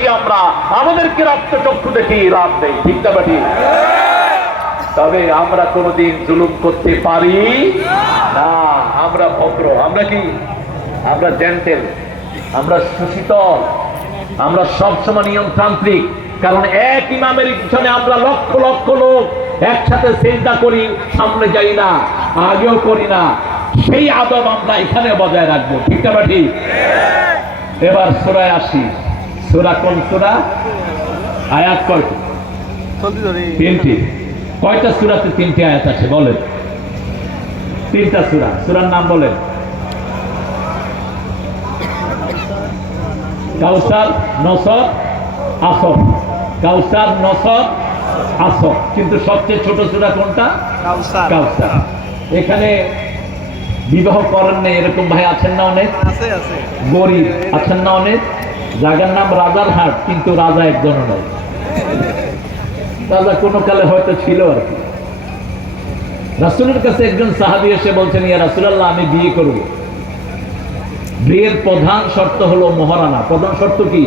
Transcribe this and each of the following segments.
করেছি আমরা, আমাদেরকে রক্তচক্ষু দেখি লাভ নেই, ঠিক না বাটি? তবে আমরা কোনোদিন জুলুম করতে পারি না। আমরা ভদ্র, আমরা কি, আমরা জেন্টেল, আমরা সুশীতল, আমরা সবসময় নিয়মতান্ত্রিক। কারণ এক ইমামের পিছনে আমরা লক্ষ লক্ষ লোক একসাথে চিন্তা করি, সামনে যাই না, আগেও করি না। সেই আদব আমরা এখানে বজায় রাখবো, ঠিক না ঠিক? এবার সূরায় আসি। সূরা কোন সূরা? আয়াত কয়টি? তিনটি। কয়টা সূরাতে তিনটি আয়াত আছে বলেন? তিনটা সূরা। সূরার নাম বলেন? কাউসার, নসর, আসর। কাউসার, নসর, আসর। কিন্তু সবচেয়ে ছোট সূরা কোনটা? কাউসার। এখানে বিবাহ করেন না এরকম ভাই আছেন না অনেক? গরিব আছেন না অনেক? জায়গার নাম রাজারহাট, কিন্তু রাজা একজন নয়। রাজা কোনো কালে হয়তো ছিল আর কি। রাসূলের কাছে একজন সাহাবী এসে বলছেন, ইয়া রাসূলুল্লাহ, আমি বিয়ে করব। বিয়ের প্রধান শর্ত হলো মোহরানা। প্রধান শর্ত কি?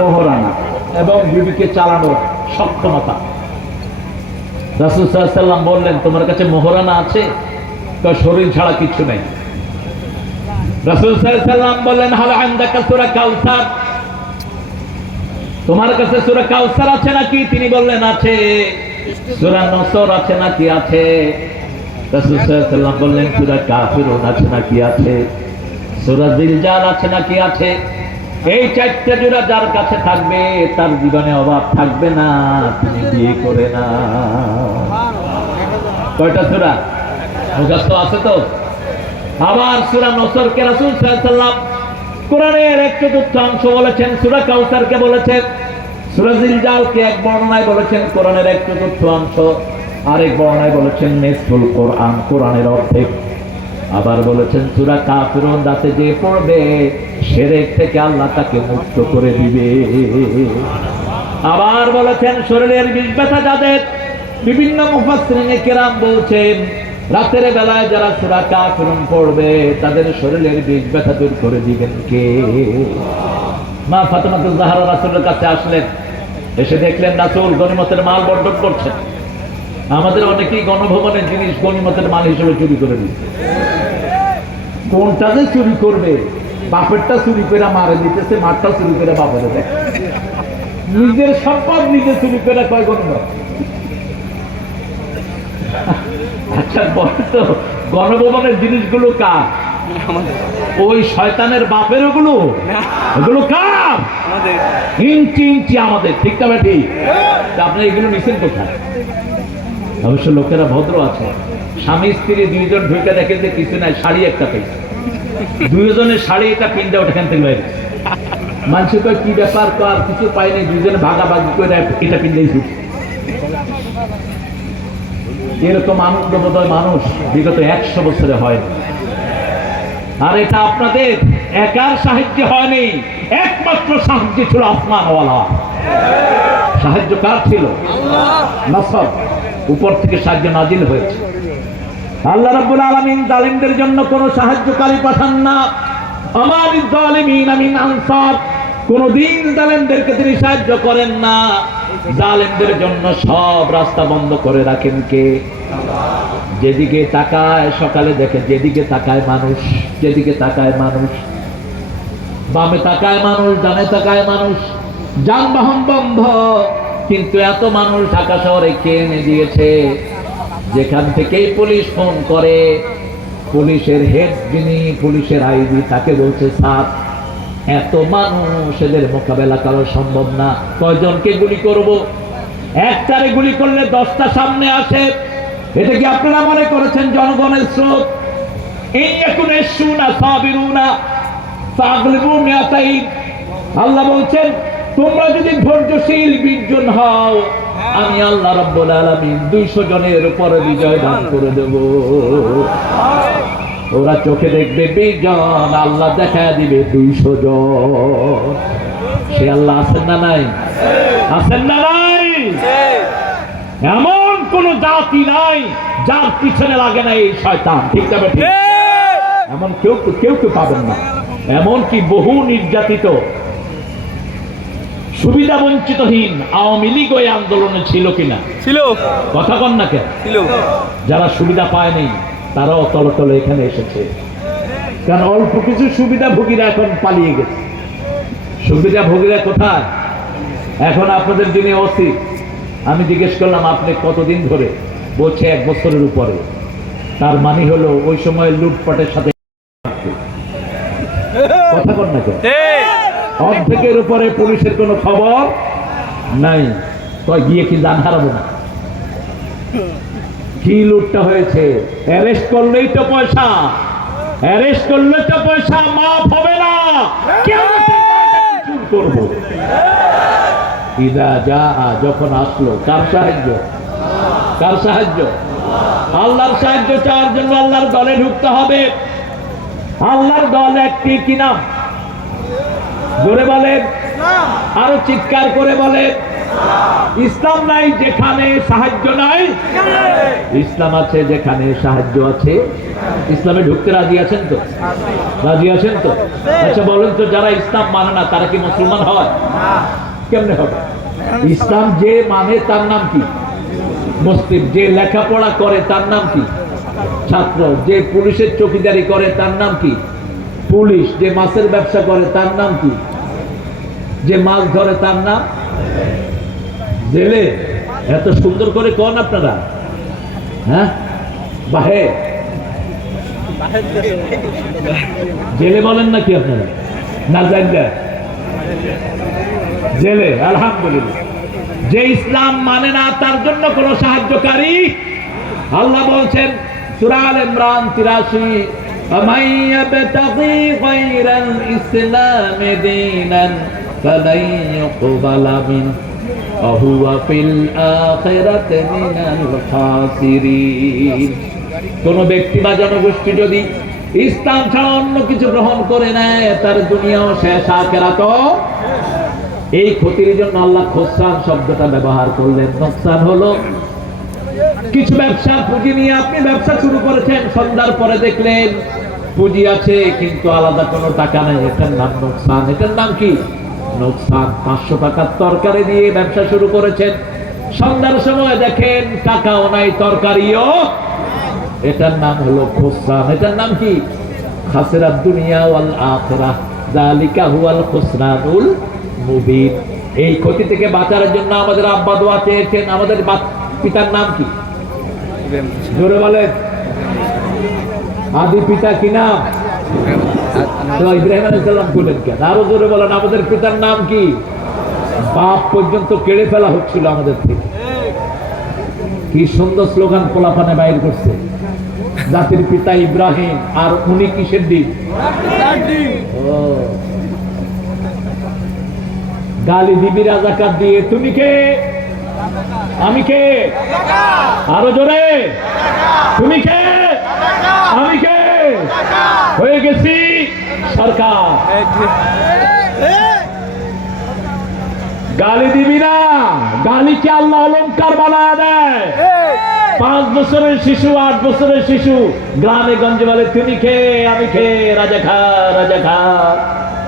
মোহরানা এবং বিবিকে চালানোর সক্ষমতা। রাসূল সাল্লাল্লাহু আলাইহি ওয়াসাল্লাম বললেন, তোমার কাছে মোহরানা আছে? শরীর ছাড়া কিছু নেই। রাসূল সাল্লাল্লাহু আলাইহি ওয়াসাল্লাম বললেন, হাল আনদাকা সূরা কাউসার, তোমার কাছে সূরা কাউসার আছে নাকি? তিনি বললেন আছে। সূরা নসর আছে নাকি? আছে। রাসূল সাল্লাল্লাহু আলাইহি ওয়াসাল্লাম বললেন, সূরা কাফিরুন আছে নাকি? আছে। সূরা জিলজাল আছে নাকি? আছে। এই চারটা জোড়া যার কাছে থাকবে তার জীবনে অভাব থাকবে না, তিনি বিয়ে করে না। কয়টা সূরা মুখস্থ আছে তো? আবার সূরা নসর কে রাসূল সাল্লাল্লাহু আলাইহি ওয়াসাল্লাম কোরআনের 1/4 অংশ বলেছেন, সূরা কাউসার কে বলেছেন, সূরা জিলজাল কে এক বর্ণনায় বলেছেন কোরআনের 1/4 অংশ, আরেক বর্ণনায় বলেছেন নিসফুল কোরআন, কোরআনের অর্ধেক। আবার বলেছেন সূরা কাফিরুন, যাতে যে পড়বে শিরক থেকে আল্লাহ তাকে মুক্ত করে দিবে। আবার বলেছেন শরীরের বিষ ব্যথা যাদের, বিভিন্ন মুফাসসিরিনে কেরাম বলছেন রাতের বেলায় যারা সূরা কাফিরুন পড়বে তাদের শরীরের বিষ ব্যথা দূর করে দিবেন কে? মা ফাতেমাতুজ জাহরা রাসূলের কাছে আসলেন, এসে দেখলেন রাসূল গনিমতের মাল বন্টন করছেন। আমাদের অনেকেই গণভবনের জিনিস গনিমতের মাল হিসেবে চুরি করে দিচ্ছে। কোনটা যে চুরি করবে? বাপেরটা চুরি করে মারে দিতেছে, মারটা চুরি করে বাপের দেয়। নিজের সম্পদ নিজে চুরি করে কয় গণিমত। আচ্ছা বল তো, গণভবনের জিনিসগুলো কার? ওই শয়তানের বাপের ওগুলো? ওগুলো কার? ইঞ্চি ইঞ্চি আমাদের, ঠিক না ঠিক? আপনি এগুলো নিছেন কোথায়? অবশ্য লোকেরা ভদ্র আছে, স্বামী স্ত্রী দুইজন ঢুকে দেখেন যে কিছু নাই, শাড়ি একটা পেয়েছে, দুইজনের শাড়ি এটা পিনটা ওখান থেকে বাইরে। মানুষ কয় কি ব্যাপার, কর কিছু পাইনি, দুইজনে ভাগাভাগি করে এটা পিনলেই ছুটছে। এরকম আনন্দবোধয় মানুষ বিগত 100 বছরে হয়নি। আর এটা আপনাদের একার সাহায্য হয়নি, একমাত্র সাহায্য ছিল আসমানওয়ালা। সাহায্য কার ছিল? নসর, উপর থেকে সাহায্য নাজিল হয়েছে। আল্লাহ রাব্বুল আলামিন জালিমদের জন্য কোনো সাহায্যকারী পাঠান না। আমালিজ জালিমিন মিন আনসার, কোনদিন জালিমদেরকে তিনি সাহায্য করেন না। জালিমদের জন্য সব রাস্তা বন্ধ করে রাখেন কে? যেদিকে তাকায় সকালে দেখে, যেদিকে তাকায় মানুষ, যেদিকে তাকায় মানুষ, বামে তাকায় মানুষ, ডানে তাকায় মানুষ, যানবাহন বন্ধ, কিন্তু এত মানুষ ঢাকা শহরে কে এনে দিয়েছে? যেখান থেকেই পুলিশ ফোন করে, পুলিশের হেড যিনি, পুলিশের আইবি, তাকে বলছে স্যার এত মানুষ এদের মোকাবেলা করা সম্ভব না, কয়জনকে গুলি করব? একটারে গুলি করলে 10টা সামনে আসে। এটা কি আপনারা মনে করেছেন জনগণের স্রোত? আল্লাহ বলছেন তোমরা যদি ধৈর্যশীল 20 জন হও, আমি আল্লাহ রাব্বুল আলামিন 200 জনের উপরে বিজয় দান করে দেব। ওরা চোখে দেখবে 20 জন, আল্লাহ দেখা দিবে 200 জন। সে আল্লাহ আছেন না নাই? আছেন না নাই? এমন কোন জাতি নাই যার পিছনে লাগে না এই শয়তান, ঠিক না? এমন কেউ পাবেন না। এমন কি বহু নির্যাতিত সুবিধা বঞ্চিতহীন আওয়ামী লীগ ওই আন্দোলনে ছিল কিনা? ছিল। কথা কন না কেন? ছিল। যারা সুবিধা পায়নি তারাও তলে তলে এখানে এসেছে, কারণ অল্প কিছু সুবিধা ভোগীরা এখন পালিয়ে গেছে। সুবিধা ভোগীরা কোথায়? এখন আপনাদের যিনি ওসি, আমি জিজ্ঞেস করলাম আপনি কতদিন ধরে? বলছে 1 বছরের উপরে। তার মানে হলো ওই সময় লুটপাটের সাথে কথা কন না কেন? অর্ধেকের উপরে পুলিশের কোনো খবর নাই। কয় গিয়ে কি জান হারাবো না? কি লুটটা হয়েছে? অ্যারেস্ট করলেই তো পয়সা, অ্যারেস্ট করলে তো পয়সা মাফ হবে না। চুর করবো ইদা যা, যখন আসলো। কার সাহায্য? কার সাহায্য? আল্লাহর সাহায্য চাওয়ার জন্য আল্লাহর দলে ঢুকতে হবে। আল্লাহর দল একটি, কি নাম? জোরে বলেন, আরো চিৎকার করে বলেন। ইসলাম নাই যেখানে সাহায্য নাই, ইসলাম আছে যেখানে সাহায্য আছে। ইসলামে ঢুকতে রাজি আছেন তো? রাজি আছেন তো? আচ্ছা বলেন তো, যারা ইসলাম মানে না তারা কি মুসলমান হয়? কেমনে হবে? ইসলাম যে মানে তার নাম কি? মুসলিম। যে লেখাপড়া করে তার নাম কি? ছাত্র। যে পুলিশের চৌকিদারি করে তার নাম কি? পুলিশ। যে মাছের ব্যবসা করে তার নাম কি? যে মাছ ধরে তার নাম জেলে। এত সুন্দর করে কোন আপনারা? হ্যাঁ, বাহে জেলে বলেন নাকি আপনারা? না জানলে জেলে। আলহামদুলিল্লাহ। যে ইসলাম মানে না তার জন্য কোন সাহায্যকারী আল্লাহ বলছেন সূরা আল ইমরান 83, وَمَن يَبْتَغِي غَيْرَ الْإِسْلَامِ دِينًا فَلَن يُقْبَلَ مِنْهُ وَهُوَ فِي الْآخِرَةِ مِنَ الْخَاسِرِينَ। কোন ব্যক্তি বা জনগোষ্ঠী যদি ইসলাম ছাড়া অন্য কিছু গ্রহণ করে নেয়, তার দুনিয়াও শেষ, আখিরাতও। এই ক্ষতির জন্য আল্লাহ খোসরান শব্দটা ব্যবহার করলেন। নোকসান হলো কিছু ব্যবসা পুঁজি নিয়ে আপনি ব্যবসা শুরু করেছেন, সন্ধ্যার পরে দেখলেন পুঁজি আছে কিন্তু আলাদা কোনো টাকা নেই, এটার নাম নোকসান। এটার নাম কি? নোকসান। 500 টাকার তরকারি দিয়ে ব্যবসা শুরু করেছেন, সন্ধ্যার সময় দেখেন টাকাও নাই, তরকারিও। এটার নাম হলো খোসরান। এটার নাম কি? খাসরাত দুনিয়া ওয়াল আখিরাহ, যালিকা হুয়াল খুসরানুল মুবিন। এই ক্ষতি থেকে বাঁচার জন্য আমাদের আব্বা দোয়া চেয়েছেন। আমাদের পিতার নাম কি? জোরে বলেন। আদি পিতা কি নাম? ইব্রাহিম আলাইহিস সালাম বলেন কেন? আরো জোরে বলেন। আমাদের পিতার নাম কি? বাপ পর্যন্ত কেড়ে ফেলা হচ্ছিল আমাদের থেকে। কি সুন্দর স্লোগান পোলাপানে বাইর করছে, জাতির পিতা ইব্রাহিম। আর উনি কিসের দিন? গালি দিবি রাজাকার দিয়ে। তুমি কে? আমি কে? আরো জোরে। তুমি কে? আমি কে? হয়ে গেছি সরকার। গালি দিবি না। গালিকে আল্লাহ অলংকার বানায় দেয়। 5 বছরের শিশু, 8 বছরের শিশু গ্রামে গঞ্জে বলে তুমি কে? আমি কে? রাজা খা, রাজা খা।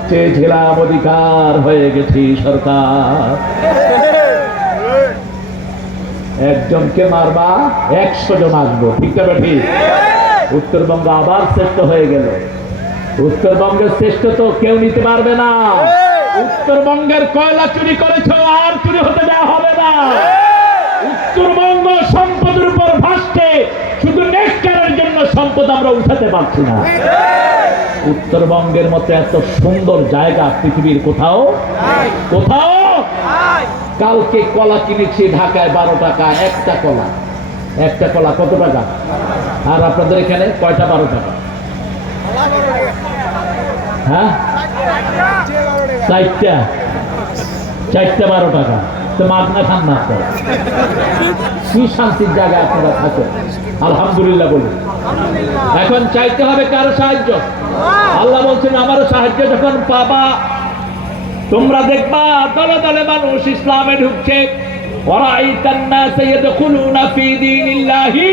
চেয়েছিলাম অধিকার, হয়ে গেছি সরকার। একজনকে মারবা 100 জন আসবো, ঠিক না ঠিক? উত্তরবঙ্গ আবার শ্রেষ্ঠ হয়ে গেল। উত্তরবঙ্গের শ্রেষ্ঠ তো কেউ নিতে পারবে না। উত্তরবঙ্গের কয়লা চুরি করেছ, আর চুরি হতে দেওয়া হবে না। উত্তরবঙ্গ সম্পদের উপর ভাসছে, শুধু নেককারের জন্য সম্পদ আমরা উঠাতে পারছি না। উত্তরবঙ্গের মতো এত সুন্দর জায়গা পৃথিবীর কোথাও কোথাও। কালকে কলা কিনেছি ঢাকায় 12 টাকা একটা কলা। একটা কলা কত টাকা? আর আপনাদের এখানে কয়টা 12 টাকা? হ্যাঁ, 4টা 12 টাকা। তো মাগনা খান না আপনার? কি শান্তির জায়গায় আপনারা থাকেন। আলহামদুলিল্লাহ বলুন। এখন চাইতে হবে কারো সাহায্য। আল্লাহ বলছেন আমারও সাহায্য যখন পাবা, তোমরা দেখবা দলে দলে মানুষ ইসলামে ঢুকছে। ওয়ারাইতান নাস ইয়াদখুলুনা ফি দীনিল্লাহি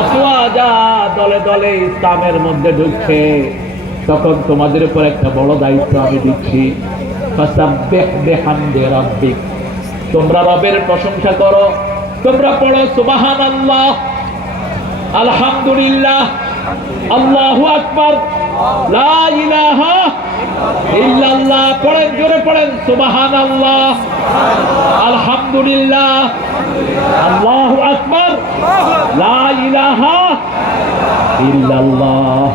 আফওয়াজা, দলে দলে ইসলামের মধ্যে ঢুকছে। তখন তোমাদের উপর একটা বড় দায়িত্ব আমি দিচ্ছি। ফাসাব্বিহ বিহামদি রাব্বিক, তোমরা রবের প্রশংসা করো। তোমরা পড়ো সুবহানাল্লাহ, আলহামদুলিল্লাহ, আল্লাহু আকবার, লা ইলাহা ইল্লাল্লাহ। পড়েন, জোরে পড়েন, সুবহানাল্লাহ, আলহামদুলিল্লাহ, আল্লাহু আকবার, লা ইলাহা ইল্লাল্লাহ।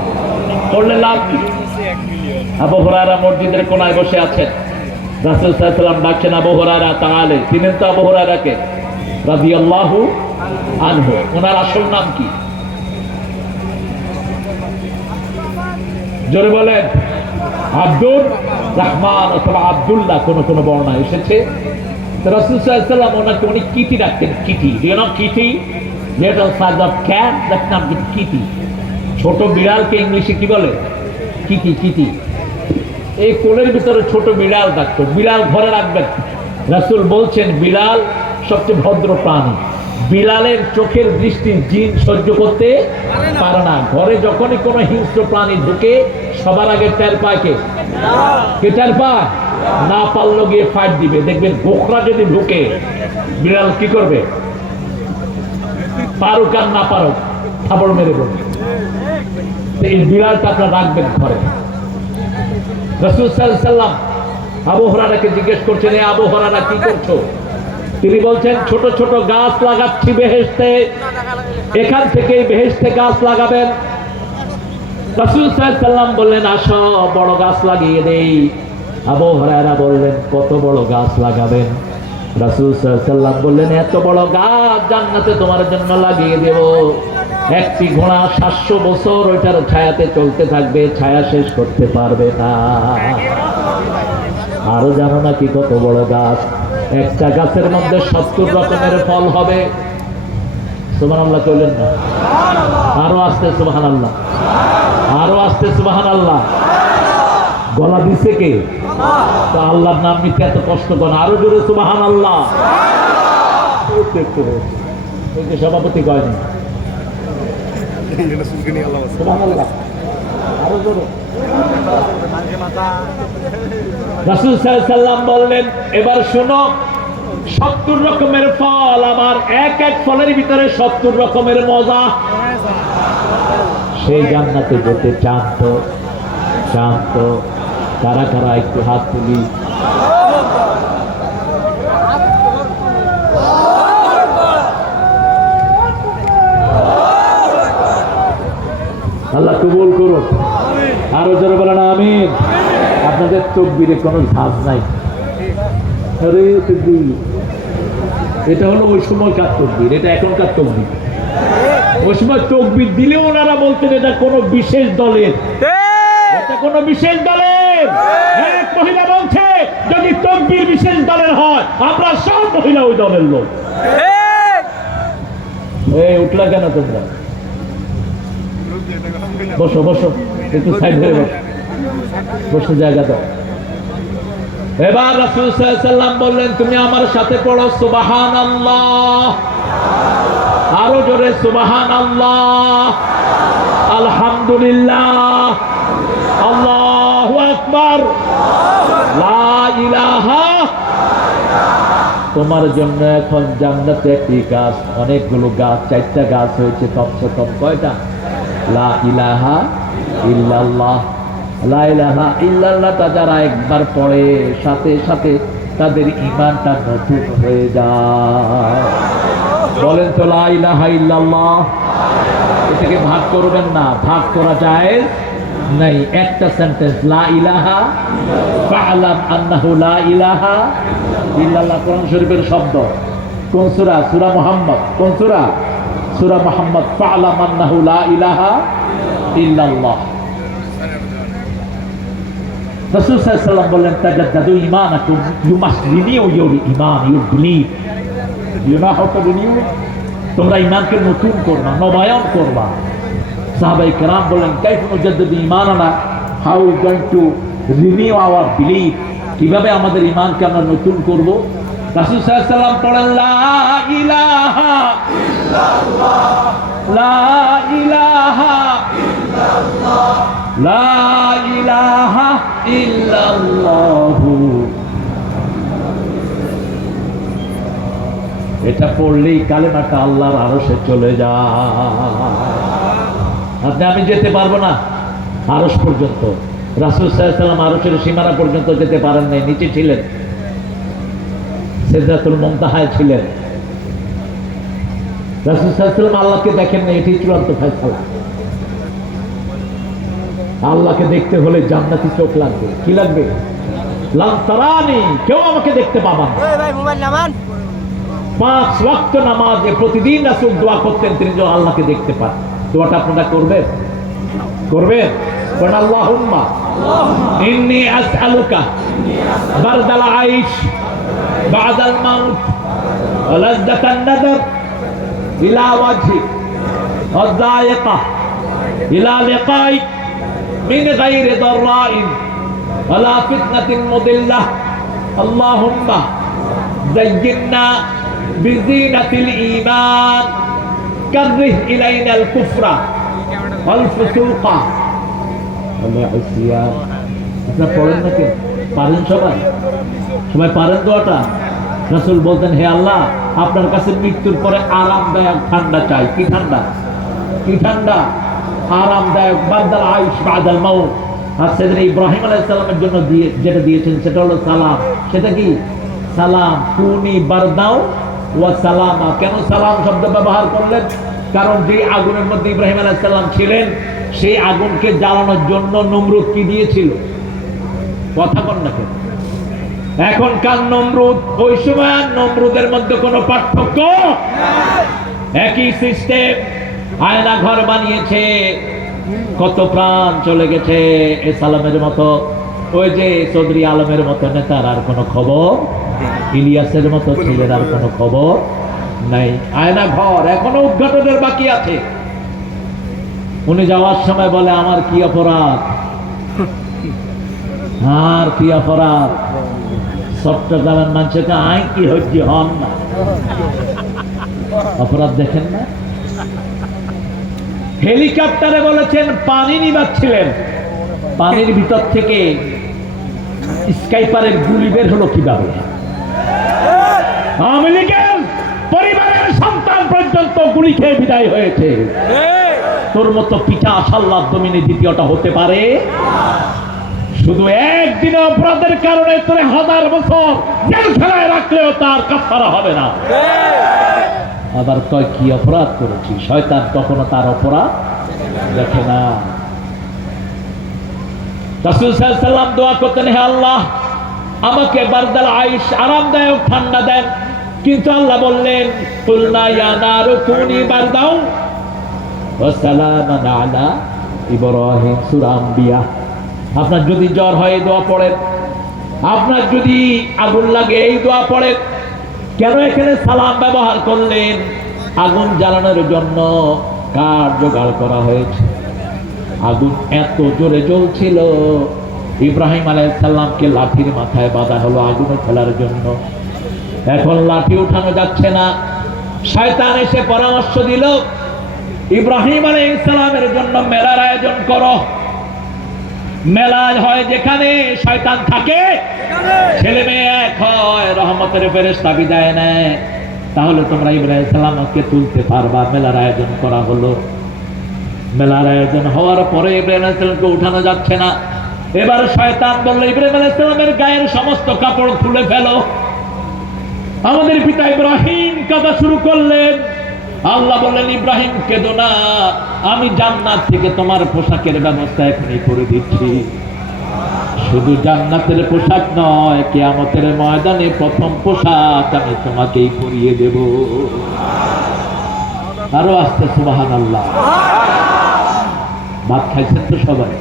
পড়লে লাভ কি? আবু হুরায়রা মসজিদের কোনায় বসে আছেন, রাসূল সাল্লাল্লাহু আলাইহি ওয়াসাল্লাম ডাকছেন আবু হুরায়রা তাআলে। চিনেন তো আবু হুরায়রাকে রাদিয়াল্লাহু আনহু? ওনার আসল নাম কি? জোরে বলেন। আব্দুর রহমান অথবা আব্দুল্লাহ, কোন কোন বর্ণনা এসেছে। রাসূল সাল্লাল্লাহু আলাইহি ওয়াসাল্লাম ওনাকে উনি কিটি ডাকতেন। Kitty, you know kitty, little size of cat, that নাম কিটি। ছোট বিড়ালকে ইংলিশে কি বলে? Kitty, kitty. এই কোলের ভিতরে ছোট বিড়াল ডাকতো। বিড়াল ঘরে রাখবেন। রাসূল বলছেন বিড়াল সবচেয়ে ভদ্র প্রাণী। বিড়ালের চোখের দৃষ্টি জিন সহ্য করতে পারে না। ঘরে যখনই কোনো হিংস্র প্রাণী ঢুকে সবার আগে টের পায় কে? কে টের পায়? না পারলো গিয়ে ফাইট দিবে। দেখবেন গোখরা যদি ঢুকে, বিড়াল কি করবে? পারুক আর না পারুক থাবড় মেরে বলবে। এই বিড়ালটা আপনারা রাখবেন ঘরে। রাসূল সাল্লাল্লাহু আলাইহি ওয়াসাল্লাম আবু হুরায়রাকে জিজ্ঞেস করছেন, এ আবু হুরায়রা কি করছো? তিনি বলছেন, ছোট ছোট গাছ লাগাচ্ছি বেহেশতে, এখান থেকেই বেহেশতে গাছ লাগাবেন। রাসূল সাল্লাল্লাহু আলাইহি ওয়াসাল্লাম বললেন, আসো বড় গাছ লাগিয়ে দেই। আবু হুরায়রা বললেন, কত বড় গাছ লাগাবেন? রাসূল সাল্লাল্লাহু আলাইহি ওয়াসাল্লাম বললেন, এত বড় গাছ জান্নাতে তোমার জন্য লাগিয়ে দেব। একটি ঘোড়া 700 বছর ওইটার ছায়াতে চলতে থাকবে, ছায়া শেষ করতে পারবে না। আরো জানো না কি কত বড় গাছ? একটা গাছের মধ্যে 70 রকমের ফল হবে। সুবহানাল্লাহ কইলেন না? আরো আস্তে সুবহানাল্লাহ, আরো আস্তে সুবহানাল্লাহ। গলা দিছে কে? তো আল্লাহর নাম নিতে এত কষ্ট করেন, আরো জোরে সুবহানাল্লাহ। ওই যে সভাপতি কয়নি সুবহানাল্লাহ, আরো জোরে। রাসূল সাল্লাল্লাহু আলাইহি ওয়াসাল্লাম বললেন, এবার শোনো, 70 রকমের ফল, আমার এক এক ফলের ভিতরে 70 রকমের মজা। সেই জান্নাতে যেতে চান তো? চান তো? কারা কারা একটু হাত তুলি। আল্লাহ কবুল করুন। আরো জোরে বলেন আমিন। আপনাদের তাকবীরে কোনো ঝাঁজ নাই। আরে তাকবীর, এটা হলো ওই সময়কার তাকবীর, এটা এখনকার তাকবীর। ওই সময় তাকবীর দিলেও ওনারা বলতেন এটা কোনো বিশেষ দলের, এটা কোনো বিশেষ দলের। এক মহিলা বলছে, যদি তাকবীর বিশেষ দলের হয়, আমরা সব মহিলা ওই দলের লোক। এই উঠলা কেন তোমরা? বসো বসো, একটু সাইড হয়ে বসো, বসে জায়গা দাও। এবার রাসূল সাল্লাল্লাহু আলাইহি ওয়াসাল্লাম বললেন, তুমি আমার সাথে পড়ো সুবহানাল্লাহ, আরো জোরে সুবহানাল্লাহ, আলহামদুলিল্লাহ, আল্লাহু আকবার, লা ইলাহা। তোমার জন্য এখন জান্নাতে একটি গাছ, অনেকগুলো গাছ, 4টা গাছ হয়েছে কমসে কম। কয়টা? লা ইলাহা ইল্লাল্লাহ। লা ইলাহা ইল্লাল্লাহটা যারা একবার পড়ে, সাথে সাথে তাদের ঈমানটা নতুন হয়ে যায়। বলেন তো লা ইলাহা ইল্লাল্লাহ। এটাকে ভাগ করবেন না, ভাগ করা যায় নাই। একটা সেন্টেন্স, লা ইলাহা ফা'লাম আন্নাহু লা ইলাহা ইল্লাল্লাহ। কোরআন শরীফের শব্দ। কোন সূরা? সূরা মুহাম্মদ। কোন সূরা? সূরা মুহাম্মদ। ফা'লাম আন্নাহু লা ইলাহা ইল্লাল্লাহ। রাসূল সাল্লাল্লাহু আলাইহি ওয়াসাল্লাম বললেন, তাজাদ্দাদু ঈমানাকুম, ইউ মাস্ট রিনিউ ইউর ঈমান, your belief. You know how to renew it? তোমরা ঈমানকে নতুন করবা, নবায়ন করবা। সাহাবায়ে কেরাম বললেন, কাইফা নুজাদ্দিদু ঈমানানা, how we going to renew our belief? কিভাবে আমাদের ঈমানকে আমরা নতুন করব? রাসূল সাল্লাল্লাহু আলাইহি ওয়াসাল্লাম পড়েন, লা ইলাহা ইল্লাল্লাহ, লা ইলাহা ইল্লাল্লাহ, লা ইলাহা ইল্লাল্লাহু এটা পড়লেই কালেমাটা আল্লাহর আরশে চলে যায়। আপনি আমি যেতে পারবো না আরশ পর্যন্ত। রাসূল সাল্লাল্লাহু আলাইহি ওয়াসাল্লাম আরশের সীমানা পর্যন্ত যেতে পারেন নাই, নিচে ছিলেন, সিদরাতুল মুনতাহায় ছিলেন। রাসূল সাল্লাল্লাহু আলাইহি ওয়াসাল্লাম আল্লাহকে দেখেন না, এটি চূড়ান্ত ফয়সালা। আল্লাহকে দেখতে হলে জান্নাতি চোখ লাগবে। কি লাগবে? লাম তারানি, কেউ আমাকে দেখতে পাবেন না। 5 ওয়াক্ত নামাজে প্রতিদিন রাসূল দোয়া করতেন তিনি যেন আল্লাহকে দেখতে পান। দোয়াটা আপনারা করবেন? করবেন? বলেন আল্লাহুম্মা ইন্নী আসআলুকা বারদাল আইশ বাদাল মাউত ওয়া লাযযাতান নাযার ইলা ওয়াজহিক ওয়া যায়িকা ইলা লিকাইক মিন গায়রি দাররাইন ওয়ালা ফিতনাতিন মুদিল্লাহ। আল্লাহুম্মা যায়্যিননা বিযিনাতিল ঈমান কাররিহ ইলাইনাল কুফরা ওয়াল ফুসুকা ওয়াল ইসয়ান। আপনারা পড়েন নাকি? পারেন সবাই? সবাই পারেন দোয়াটা? রাসূল বলতেন, হে আল্লাহ, আপনার কাছে মৃত্যুর পরে আরামদায়ক ঠান্ডা চাই। কি ঠান্ডা? কি ঠান্ডা? আরামদায়ক বারদাল আইশ বাদাল মাউত। আর সেদিন ইব্রাহিম আলাইহিস সালামের জন্য যেটা দিয়েছেন সেটা হলো সালাম। সেটা কি? সালাম। কুনি বারদাও ওয়া সালামা। কেন সালাম শব্দ ব্যবহার করলেন? কারণ যে আগুনের মধ্যে ইব্রাহিম আলাইহিস সালাম ছিলেন সেই আগুনকে জ্বালানোর জন্য নমরুদ কি দিয়েছিল? কথা বল না কেন? এখনকার নমরুদ ওই সময় নমরুদের মধ্যে কোনো পার্থক্য? একই সিস্টেম। আয়না ঘর বানিয়েছে, কত প্রাণ চলে গেছে। এ সালামের মতো, ওই যে চৌধুরী আলমের মতো নেতার আর কোনো খবর, ইলিয়াসের মতো ছেলের আর কোনো খবর নাই। আয়না ঘর এখনো উদ্ঘাটনের বাকি আছে। উনি যাওয়ার সময় বলে, আমার কি অপরাধ, আর কি অপরাধ। চট্টগ্রামের মানুষকে আই কি হচ্ছে হন না, অপরাধ দেখেন না। হেলিকপ্টারে বলেছেন পানি নিবাচ্ছিলেন, পানির ভিতর থেকে স্কাইপারের গুলি বের হলো কিভাবে? আওয়ামী লীগের পরিবারের সন্তান পর্যন্ত গুলি খেয়ে বিদায় হয়েছে। তোর মতো পিঠা আশাল্লাহ জমিনে দ্বিতীয়টা হতে পারে? শুধু একদিনে অপরাধের কারণে তোরে 1000 বছর জেলখানায় রাখলেও তার কাফারা হবে না। আবার কয় কি অপরাধ করেছি? শয়তান কখনো তার অপরাধ দেখে না। রাসূল সাল্লাল্লাহু আলাইহি ওয়াসাল্লাম দোয়া করতেন, হে আল্লাহ, আমাকে বারদাল আইশ আরামদায়ক ঠান্ডা দেন। কিন্তু আল্লাহ বললেন, কুলনা ইয়া নারু কুনি বারদাও ওয়া সালামান আলা ইব্রাহিম। সূরা আম্বিয়া। আপনার যদি জ্বর হয় এই দোয়া পড়েন, আপনার যদি আগুন লাগে এই দোয়া পড়েন। কেন এখানে সালাম ব্যবহার করলেন? আগুন জ্বালানোর জন্য কাঠ জোগাড় করা হয়েছে। আগুন এত জোরে জ্বলছিল, ইব্রাহিম আলাইহিস সালামকে লাঠির মাথায় বাঁধা হলো আগুনে ফেলার জন্য। এখন লাঠি উঠানো যাচ্ছে না। শয়তান এসে পরামর্শ দিল, ইব্রাহিম আলাইহিস সালামের জন্য মেলার আয়োজন করো। মেলা হয় যেখানে শয়তান থাকে, ছেলে মেয়ে এক হয়, রহমতের ফেরেশতা বিদায় নেয়, তাহলে তোমরা ইব্রাহিম সালামকে তুলতে পারবা। মেলার আয়োজন করা হলো। মেলার আয়োজন হওয়ার পরে ইব্রাহিম আলাইহিস সালামকে উঠানো যাচ্ছে না। এবার শয়তান বলল, ইব্রাহিম আলাইহিস সালামের গায়ের সমস্ত কাপড় খুলে ফেলো। আমাদের পিতা ইব্রাহিম কাঁদা শুরু করলেন। আল্লাহ বললেন, ইব্রাহিম কেঁদো না, আমি জান্নাত থেকে তোমার পোশাকের ব্যবস্থা এখনই করে দিচ্ছি। শুধু জান্নাতের পোশাক নয়, কিয়ামতের ময়দানে প্রথম পোশাক আমি তোমাকেই পরিয়ে দেব। আরো আসতে সুবহানাল্লাহ। ভাত খাইছেন তো সবাই?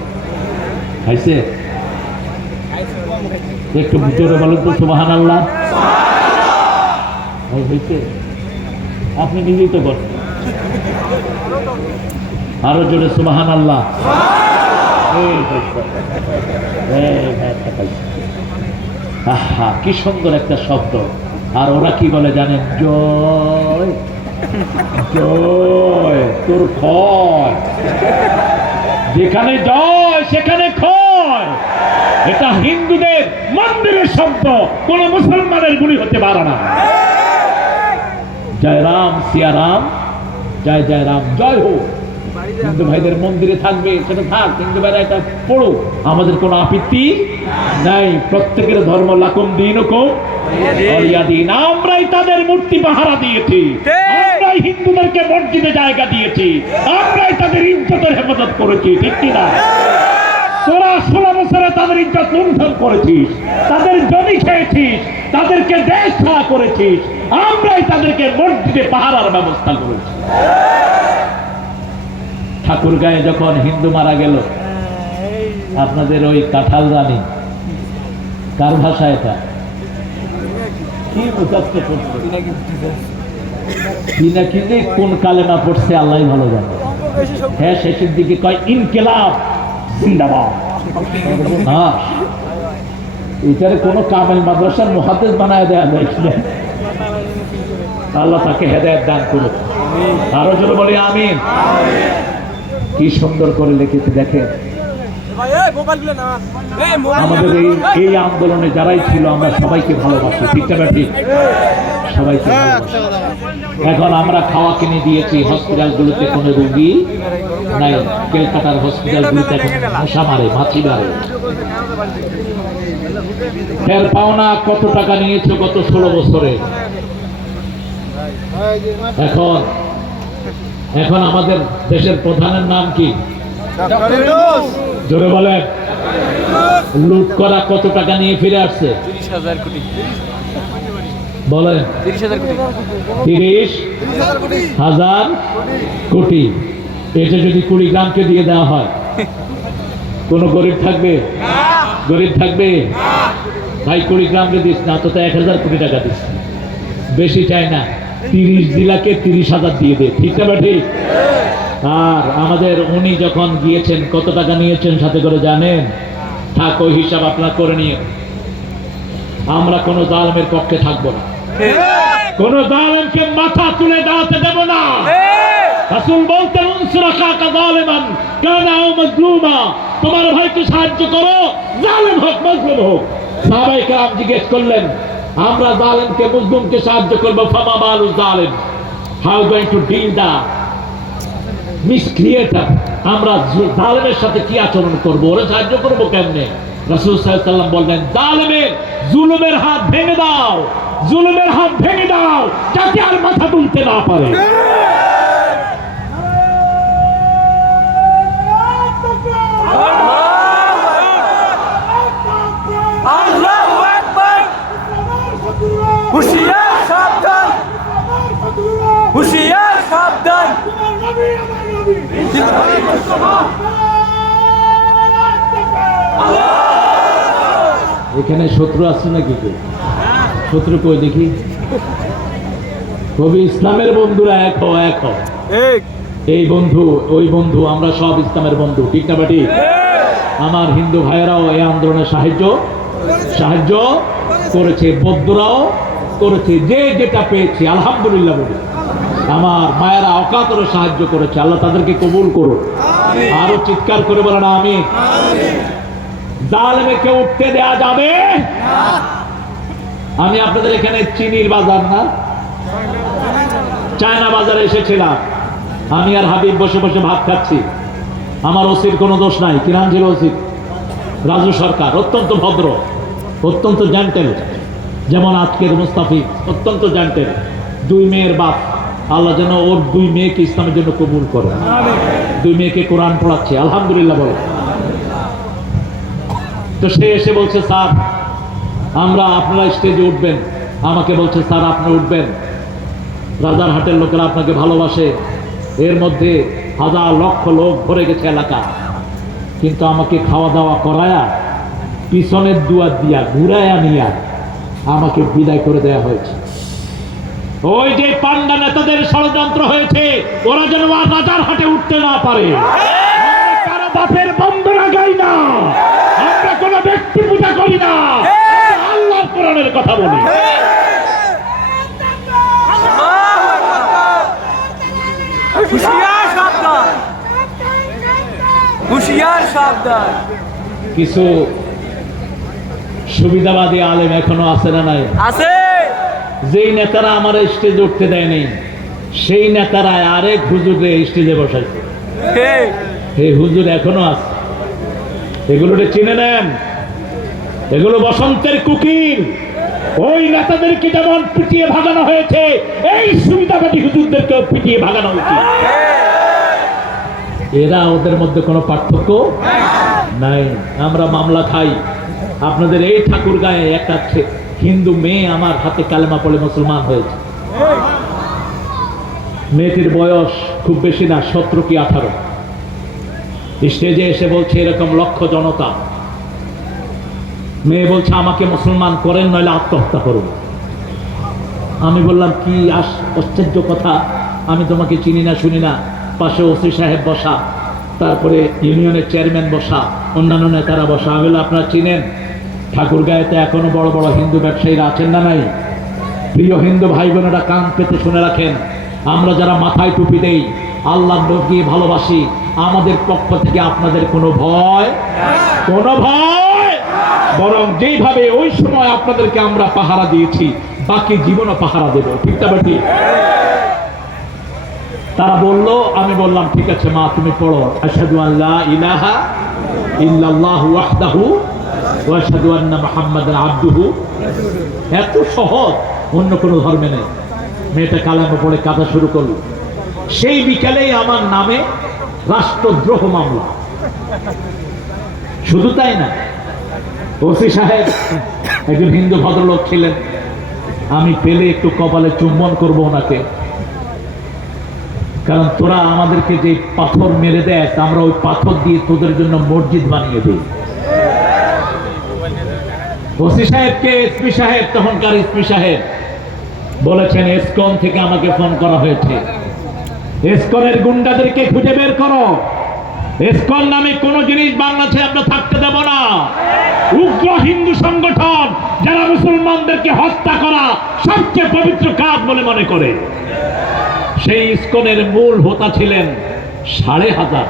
খাইছে? একটু জোরে বলুন তো সুবহানাল্লাহ। হয়েছে? আপনি নিজেই তো বলেন, আরো জোরে সুবহানাল্লাহ। আহা, কি সুন্দর একটা শব্দ। আর ওরা কি বলে জানেন? জয় জয়, তোর ক্ষয়। যেখানে জয় সেখানে ক্ষয়। এটা হিন্দুদের মন্দিরের শব্দ, কোন মুসলমানের গুলি হতে পারে না। জয় রাম সিয়া রাম, জয় জয় রাম, জয় হোক। হিন্দু ভাইদের মন্দিরে থাকবে সেটা থাক, হিন্দু ভাইরা এটা পড়ো, আমাদের কোনো আপত্তি নাই। প্রত্যেকের ধর্ম লাকুম দীনুকুম ওয়ালিয়া দীন। আমরাই তাদের মূর্তি পাহারা দিয়েছি, আমরাই হিন্দুদেরকে মসজিদে জায়গা দিয়েছি, আমরাই তাদের ইজ্জতের হেফাজত করেছি, ঠিক কিনা? তোরা 16 বছরে তাদের ইজ্জত লুণ্ঠন করেছিস, তাদের জমি খেয়েছিস, তাদেরকে দেশ ছাড়া করেছিস, আমরাই তাদেরকে মসজিদে পাহারার ব্যবস্থা করেছি। ঠাকুরগাঁয়ে যখন হিন্দু মারা গেল, আপনাদের ওই কাঁঠাল রানী, কার ভাষা এটা? কি মুখস্থ করছে? পিনাকি যে কোন কালেমা পড়ছে আল্লাহ ভালো জানে। হ্যাঁ, শেষের দিকে কয় ইনকিলাব জিন্দাবাদ। হ্যাঁ, এটারে কোনো কামেল মাদ্রাসার মুহাদ্দিস বানায় দেয়া যায় কিনা? আল্লাহ তাকে হেদায়েত দান করুক। আরো জোরে বলি আমিন। কি সুন্দর করে লিখেছে দেখেন। আমাদের এই আন্দোলনে যারাই ছিল আমরা সবাইকে ভালোবাসি, ঠিক না ঠিক? সবাইকে ভালোবাসি। এখন আমরা খাওয়া কিনে দিয়েছি, হসপিটালগুলোতে কোনো রোগী নাই, কলকাতার হসপিটালগুলোতে এখন মশা মারে, মাছি মারে। ফের পাওনা কত টাকা নিয়েছো গত 16 বছরে? এখন আমাদের দেশের প্রধানের নাম কি? জোরে বলেন। লুট করা কত টাকা নিয়ে ফিরে আসছে? 30,000 কোটি। বলেন 30,000 কোটি। 30,000 কোটি। এটা যদি কুড়িগ্রামকে দিয়ে দেওয়া হয়, কোন গরিব থাকবে? গরিব থাকবে? ভাই কুড়িগ্রামকে দিস না, তো 1000 কোটি টাকা দিস, বেশি চাই না। 30 জেলাকে 30,000 দিয়ে দে, ঠিক না ঠিক? আর আমাদের উনি যখন গিয়েছেন কত টাকা নিয়েছেন সাথে করে জানেন? থাক, ওই হিসাব আপনার করে নিয়ে। আমরা কোন জালেমের পক্ষে থাকবো না, কোন জালেমকে মাথা তুলে দাঁড়াতে দেব না। রাসূল বলতেন উনসুরা কাকা জালেমান কানা আও মাজলুমা, তোমার ভাইকে সাহায্য করো, জালেম হোক মাজলুম হোক। সাহাবায়ে কেরাম জিজ্ঞেস করলেন, আমরা জালেমকে মাজলুমকে সাহায্য করব, ফামা বালু জালেম, হাউ গোইং টু ডিল দা মিসক্রিয়েটর, আমরা জালেমের সাথে কি আচরণ করব, ওরা সাহায্য করব কেমনে? রাসূল সাল্লাল্লাহু আলাইহি ওয়াসাল্লাম বললেন, জালেমের জুলুমের হাত ভেঙে দাও, জুলুমের হাত ভেঙে দাও, যাতে আর মাথা তুলতে না পারে। আল্লাহু আকবার। হুশিয়ার সাবধান, হুশিয়ার সাবধান। এখানে শত্রু আছে নাকি? শত্রু কই দেখি? কবি ইসলামের বন্ধুরা এক হও, এক হও। এই বন্ধু ওই বন্ধু, আমরা সব ইসলামের বন্ধু, ঠিক না বাটি? আমার হিন্দু ভাইয়েরাও এই আন্দোলনে সাহায্য করেছে, বৌদ্ধরাও করেছে, যে যেটা পেয়েছে আলহামদুলিল্লাহ বলি। আমার মায়েরা অকাতরে সাহায্য করেছে, আল্লাহ তাদেরকে কবুল করুন। আরো চিৎকার করে বলেন আমিন। জালেমকে উঠতে দেয়া যাবে না। আমি আপনাদের এখানে চিনির বাজার না, চায়না বাজারে এসেছিলাম, আমি আর হাবিব বসে বসে ভাত খাচ্ছি। আমার ওসির কোনো দোষ নাই, কি নাম ছিল ওসির? রাজু সরকার, অত্যন্ত ভদ্র, অত্যন্ত জেন্টেল, যেমন আজকের মুস্তাফিজ অত্যন্ত জেন্টেল। 2 মেয়ের বাপ, আল্লাহ যেন ওর 2 মেয়েকে ইসলামের জন্য কবুল করে। 2 মেয়েকে কোরআন পড়াচ্ছে, আলহামদুলিল্লাহ বলে। তো সে এসে বলছে, স্যার আমরা, আপনারা স্টেজে উঠবেন। আমাকে বলছে, স্যার আপনি উঠবেন, রাজারহাটের লোকেরা আপনাকে ভালোবাসে, এর মধ্যে হাজার লক্ষ লোক ভরে গেছে এলাকা, কিন্তু আমাকে খাওয়া দাওয়া করায়া পিছনের দুয়ার দিয়া ঘুরায়া নিয়া আমাকে বিদায় করে দেয়া হয়েছে। ওই যে পান্ডা নেতাদের ষড়যন্ত্র হয়েছে, ওরা যেন আর রাজারহাটে উঠতে না পারে। আমরা কারো বাপের বন্দনা গাই না, আমরা কোন ব্যক্তি পূজা করি না, আল্লাহর কোরআনের কথা বলি। হুশিয়ার সাবধান, হুশিয়ার সাবধান। কিছু সুবিধাবাদী আলেম এখনো আছে না নাই? আছে। যেই নেতারা আমার স্টেজে উঠতে দেয়নি সেই নেতারা আরেক হুজুরে স্টেজে বসাইছে। ঠিক। এই হুজুর এখনো আছে, এগুলোকে চিনে নেন। এগুলো বসন্তের কুকির। ওই নেতাদেরকে যেমন পিটিয়ে ভাগানো হয়েছে, এই সুবিধাবাদী হুজুরদেরকেও পিটিয়ে ভাগানো উচিত। এরা ওদের মধ্যে কোনো পার্থক্য নাই। আমরা মামলা খাই। আপনাদের এই ঠাকুর গায়ে একটা হিন্দু মেয়ে আমার হাতে কালেমা পড়ে মুসলমান হয়েছে। মেয়েটির বয়স খুব বেশি না, 17 কি 18। স্টেজে এসে বলছে এরকম লক্ষ জনতা, মেয়ে বলছে আমাকে মুসলমান করেন নইলে আত্মহত্যা করুন। আমি বললাম কি আশ্চর্য কথা, আমি তোমাকে চিনি না শুনি না। পাশে ওসি সাহেব বসা, তারপরে ইউনিয়নের চেয়ারম্যান বসা, অন্যান্য নেতারা বসা। আমি বললাম আপনারা চিনেন? ঠাকুরগাঁয়েতে এখনো বড় বড় হিন্দু ব্যবসায়ীরা আছেন না নাই? প্রিয় হিন্দু ভাই বোনেরা, কান পেতে শুনে রাখেন, আমরা যারা মাথায় টুপি দেই, আল্লাহ নবীকে ভালোবাসি, আমাদের পক্ষ থেকে আপনাদের কোনো ভয় বরং যেইভাবে ওই সময় আপনাদেরকে আমরা পাহারা দিয়েছি বাকি জীবনও পাহারা দেব। ঠিক না বেটি? তারা বলল, আমি বললাম ঠিক আছে মা তুমি পড়ো, আশহাদু আল্লা ইলাহা ইল্লাল্লাহু ওয়াহদাহু ওয়া আশহাদু আন্না মুহাম্মাদান আবদুহু। এত সহজ, অন্য কোনো ধর্মে নেই। মেয়েটা কালেমা পড়ে কাঁদা শুরু করলো। সেই বিকালেই আমার নামে রাষ্ট্রদ্রোহ মামলা। শুধু তাই না, ওসি সাহেব একজন হিন্দু ভদ্রলোক ছিলেন, আমি পেলে একটু কপালে চুম্বন করবো ওনাকে, কারণ তোরা আমাদেরকে যে পাথর মেরে দেয় আমরা ওই পাথর দিয়ে তোদের জন্য মসজিদ বানিয়ে দিই। ওসি সাহেবকে এসপি সাহেব, তখনকার এসপি সাহেব বলেছেন এসকন থেকে আমাকে ফোন করা হয়েছে, এসকনের গুন্ডাদেরকে খুঁজে বের করো। এসকন নামে কোন জিনিস বাংলাদেশে আমরা থাকতে দেব না। উগ্র হিন্দু সংগঠন যারা মুসলমানদেরকে হত্যা করা সবচেয়ে পবিত্র কাজ বলে মনে করে। সেই ইসকনের মূল হোতা ছিলেন 5,500।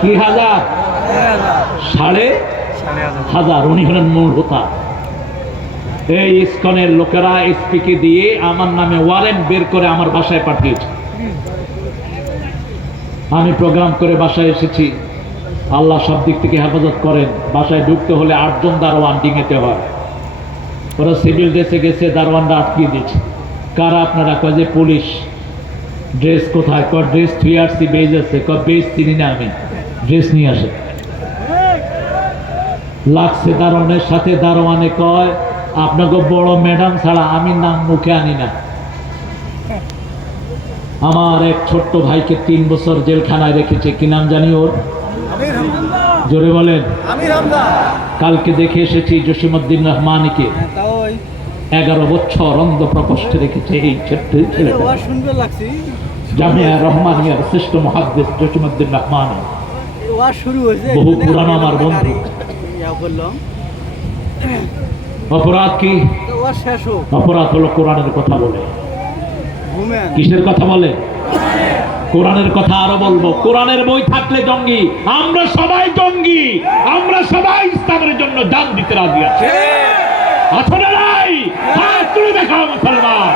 কি হাজার? 5,500। উনি হলেন মূল হোতা। এই ইসকনের লোকেরা এসপিকে দিয়ে আমার নামে ওয়ারেন্ট বের করে আমার বাসায় পাঠিয়েছে। আমি প্রোগ্রাম করে বাসায় এসেছি। আল্লাহ সব দিক থেকে হেফাজত করেন। বাসায় ঢুকতে হলে 8 জন দারোয়ান ডিঙেতে হয়। ওরা সিভিল ড্রেসে গেছে, দারোয়ানরা আটকিয়ে দিচ্ছে। কারা আপনারা? কয় যে পুলিশ। ড্রেস কোথায়? কয় ড্রেস 3RC বেজ আছে। কয় বেজ চিনি না আমি, ড্রেস নিয়ে আসে। লাগছে দারোয়ানের সাথে। দারোয়ানে কয় আপনাকে বড় ম্যাডাম ছাড়া আমি নাম মুখে আনি না। আমার এক ছোট্ট ভাইকে 3 বছর জেলখানায় রেখেছে। কি নাম জানি ওর? জোরে বলেন। কালকে দেখে এসেছি জসিমউদ্দিন রহমানীকে 11 বছর অন্ধ প্রকোষ্ঠে রেখেছে। এই ছোট্ট ছেলেটা জামিয়া রহমানিয়ার শ্রেষ্ঠ মুহাদ্দিস জসিমউদ্দিন রহমানী, বহু পুরানো আমার বন্ধু। অপরাধ কি? অপরাধ হলো কোরআনের কথা বলে। কিসের কথা বলে? কোরআনের কথা। আরো বলবো, কোরআনের বই থাকলে জঙ্গি। আমরা সবাই জঙ্গি, আমরা সবাই ইসলামের জন্য জান দিতে রাজি আছি। আছো না নাই? হাত তুলে দেখাও মুসলমান।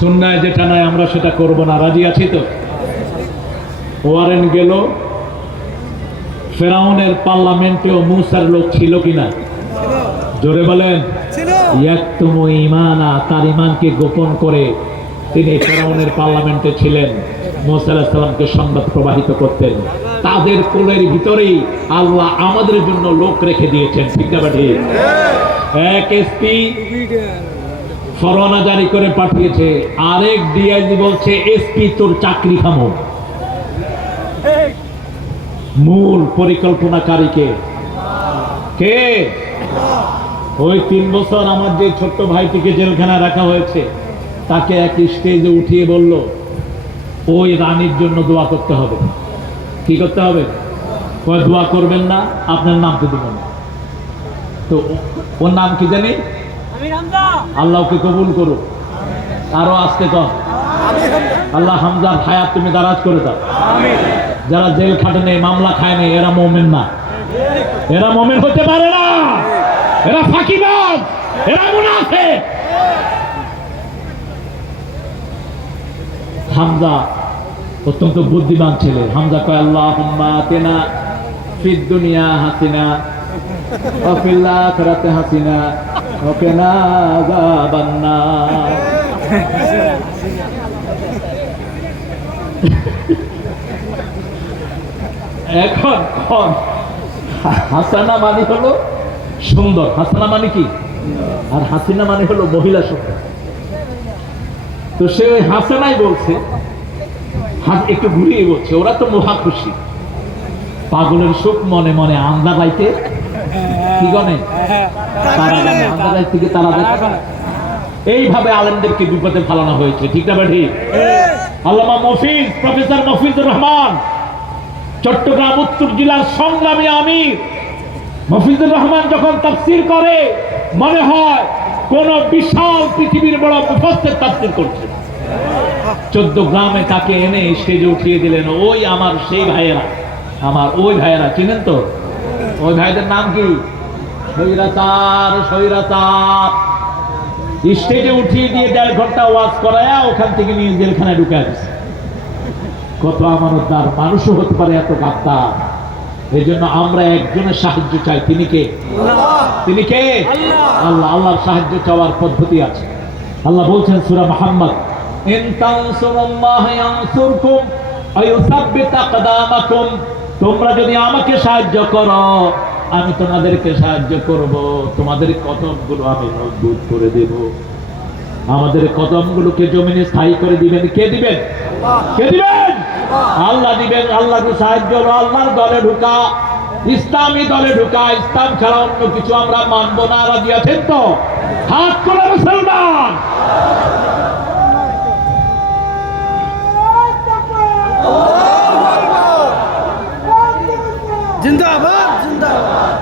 সুন্নায় যেটা নাই আমরা সেটা করব না। রাজি আছি তো? ওয়ারেন্ট গেল। ফেরাউনের পার্লামেন্টেও মুসার লোক ছিল কিনা? জোরে বলেন। ইয়াকতুমু ঈমানা, তার ঈমানকে গোপন করে তিনি ফেরাউনের পার্লামেন্টে ছিলেন। মুসা আলাইহিস সালামকে সংবাদ প্রবাহিত করতেন। তাদের কোলের ভিতরেই আল্লাহ আমাদের জন্য লোক রেখে দিয়েছেন। ঠিক না ঠিক? এক এসপি ফরমানা জারি করে পাঠিয়েছে, আরেক ডিআইজি বলছে এসপি তোর চাকরি খামো। মূল পরিকল্পনাকারীকে কে? ওই 3 বছর আমার যে ছোট্ট ভাইটিকে জেলখানায় রাখা হয়েছে তাকে এক স্টেজে উঠিয়ে বলল ওই রানীর জন্য দোয়া করতে হবে। কি করতে হবে? কয় দোয়া করবেন না, আপনার নাম তো দেব না। তো ওর নাম কি জানি? আল্লাহকে কবুল করুক। আরো আসতে কম, আল্লাহ হামজার হায়াত তুমি দারাজ করে দাও। যারা জেল খাটে নেই, মামলা খায় নেই, এরা মুমিন না, এরা মুমিন হতে পারে না, এরা ফাঁকিবাজ, এরা মুনাফিক। হামজা অত্যন্ত বুদ্ধিমান ছেলে। হামজা কয় আল্লাহুম্মা আতিনা ফিদ দুনিয়া হাসিনা ওয়া ফিল আখিরাতি হাসিনা ওয়া কিনা আযাবান নার। এখন হাসানা মানে হলো সুন্দর, হাসানা মানে কি, আর হাসিনা মানে হলো মহিলা সুন্দর। তো সে ওই হাসানাই বলছে, একটু ঘুরিয়ে বলছে, ওরা তো মহা খুশি। পাগলের সুখ মনে মনে আন্দা গাইতে কি গনে তারা গানে, আন্দা গাইতে থেকে তারা গানে। এইভাবে আলেমদেরকে বিপদে ফেলানো হয়েছে, ঠিক না ঠিক? আল্লামা মফিজ, প্রফেসর মফিজুর রহমান, চট্টগ্রাম উত্তর জেলার সংগ্রামী আমির মফিজুর রহমান যখন তাফসীর করে মনে হয় কোন বিশাল পৃথিবীর বড় মুফাসসির তাফসীর করছে। 14 গ্রামে তাকে এনে স্টেজে উঠিয়ে দিলেন। ওই আমার সেই ভাইয়েরা, আমার ওই ভাইয়েরা, চিনেন তো? ওই ভাইদের নাম কি? স্বৈরাচার, স্বৈরাচার। স্টেজে উঠিয়ে দিয়ে 1.5 ঘন্টা ওয়াজ করায় ওখান থেকে নিয়ে জেলখানায় ঢুকে দিচ্ছে। কত আমানতদার মানুষও হতে পারে এত গাদ্দার। এই জন্য আমরা একজনের সাহায্য চাই। তিনি কে? তিনি কে? আল্লাহ। আল্লাহর সাহায্য চাওয়ার পদ্ধতি আছে। আল্লাহ বলছেন সূরা মুহাম্মদ, ইন তানসুরুল্লাহ ইয়ানসুরকুম ওয়া ইউসাব্বিত আকদামাকুম। তোমরা যদি আমাকে সাহায্য করো, আমি তোমাদেরকে সাহায্য করব, তোমাদের কদমগুলো আমি মজবুত করে দেব। আমাদের কদমগুলোকে জমিনে স্থায়ী করে দিবেন কে? দিবেন কে? দিবেন আল্লাহ দিবেন। আল্লাহকে সাহায্য হলো আল্লাহর দলে ঢুকা, ইসলামী দলে ঢুকা। ইসলাম ছাড়া অন্য কিছু আমরা মানবো না। রাজি আছেন তো? হাত তোলা মুসলমান। জিন্দাবাদ, জিন্দাবাদ।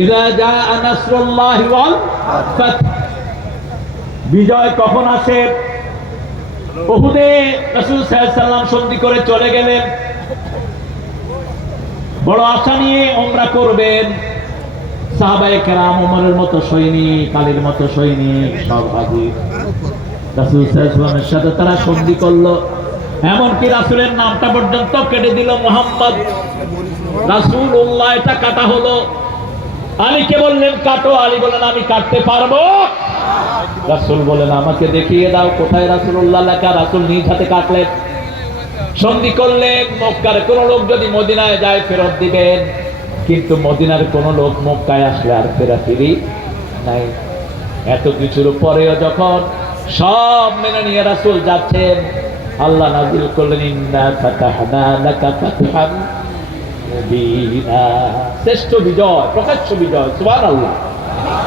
ইযা জাআ নাসরুল্লাহি ওয়াল ফাতহ। বিজয় কখন আসে? উহুদে রাসূল সাল্লাল্লাহু আলাইহি ওয়াসাল্লাম সন্ধি করে চলে গেলেন, বড় আশা নিয়ে উমরা করবেন। সাহাবায়ে কেরাম, ওমরের মতো সৈনিক, আলীর মতো সৈনিক সব হাজির। রাসূল সাল্লাল্লাহু আলাইহি ওয়াসাল্লামের সাথে তারা সন্ধি করলো, এমনকি রাসূলের নামটা পর্যন্ত কেটে দিল, মুহাম্মদ রাসূলুল্লাহ। এটা কাটা হলো। আলীকে বললেন কাটো, আলী বলেন আমি কাটতে পারবো। রাসূল বলেন আমাকে দেখিয়ে দাও কোথায় রাসূলুল্লাহ লেখা। রাসূল নিজ হাতে কাটলেন, সন্ধি করলেন। মক্কার কোন লোক যদি মদিনায় যায় ফেরত দিবেন, কিন্তু মদিনার কোন লোক মক্কায় আসলে আর ফেরাফিরি নাই। এত কিছুর পরেও যখন সব মেনে নিয়ে রাসূল যাচ্ছেন, আল্লাহ নাযিল করলেন ইন্না ফাতাহনা লাকা ফাতহান মুবিনা। শ্রেষ্ঠ বিজয়, প্রকাশ্য বিজয়। সুবহানাল্লাহ,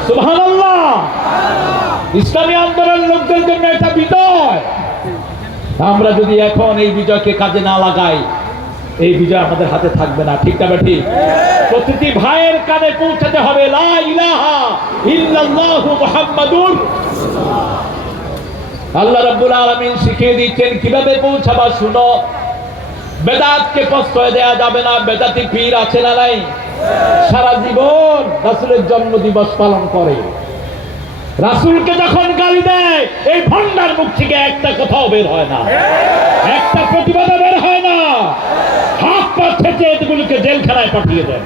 সুবহানাল্লাহ। ইসলামী আন্দোলনের লোকদের জন্য এটা বিজয়। আমরা যদি এখন এই বিজয়কে কাজে না লাগাই, এই বিজয় আমাদের হাতে থাকবে না, ঠিক না ঠিক? প্রতিটি ভাইয়ের কানে পৌঁছাতে হবে লা ইলাহা ইল্লাল্লাহু মুহাম্মাদুর। আল্লাহ রাব্বুল আলামিন শিখিয়ে দিচ্ছেন কিভাবে পৌঁছাবা। শুনো, বেদাতকে প্রশ্রয় দেয়া যাবে না। বেদাতি পীর আছে না নাই? সারা জীবন রাসূলের জন্ম দিবস পালন করে, রাসূলকে যখন গালি দেয় এই ভণ্ডার মুখ থেকে একটা কথাও বের হয় না, একটা প্রতিবাদ বের হয় না। হাত পা ছেঁচে এগুলোকে জেলখানায় পাঠিয়ে দেয়।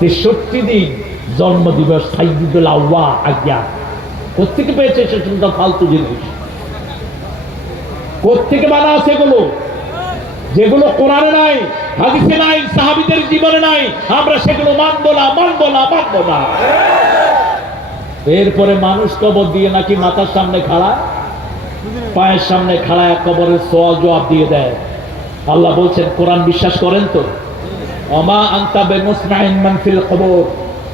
63 দিন জন্ম দিবস সাইয়্যিদুল আউয়া আজ্ঞা কোত্থেকে পেয়েছে? সে সুন্দর ফালতু জিনিস কোত্থেকে বানা আছে এগুলো, যেগুলো কোরআনে নাই, হাদিসে নাই, সাহাবীদের জীবনে নাই। আমরা সেগুলো মানবো না, মানবো না, মানবো না। এরপরে মানুষ কবর দিয়ে নাকি মাথার সামনে খাড়া, পায়ের সামনে খাড়া, এক কবরের সওয়াল জবাব দিয়ে দেয়। আল্লাহ বলছেন কোরআন বিশ্বাস করেন তো? ওমা আনতা বিমুসমাইন মান ফিল কবর,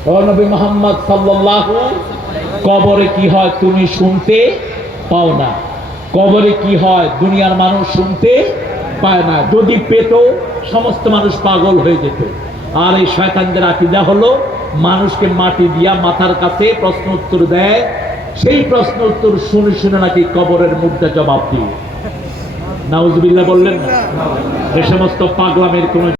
ও নবী মুহাম্মদ সাল্লাল্লাহু, কবরে কি হয় তুমি শুনতে পাও না। কবরে কি হয় দুনিয়ার মানুষ শুনতে পায় না। যদি পেত সমস্ত মানুষ পাগল হয়ে যেত। আর এই শয়তানদের আকীদা হলো মানুষকে মাটি দিয়া মাথার কাছে প্রশ্ন উত্তর দেয়, সেই প্রশ্ন উত্তর শুনে শুনে নাকি কবরের মুদ্রা জবাব দিয়ে। নাউজুবিল্লাহ বললেন না? এ সমস্ত পাগলামের কোন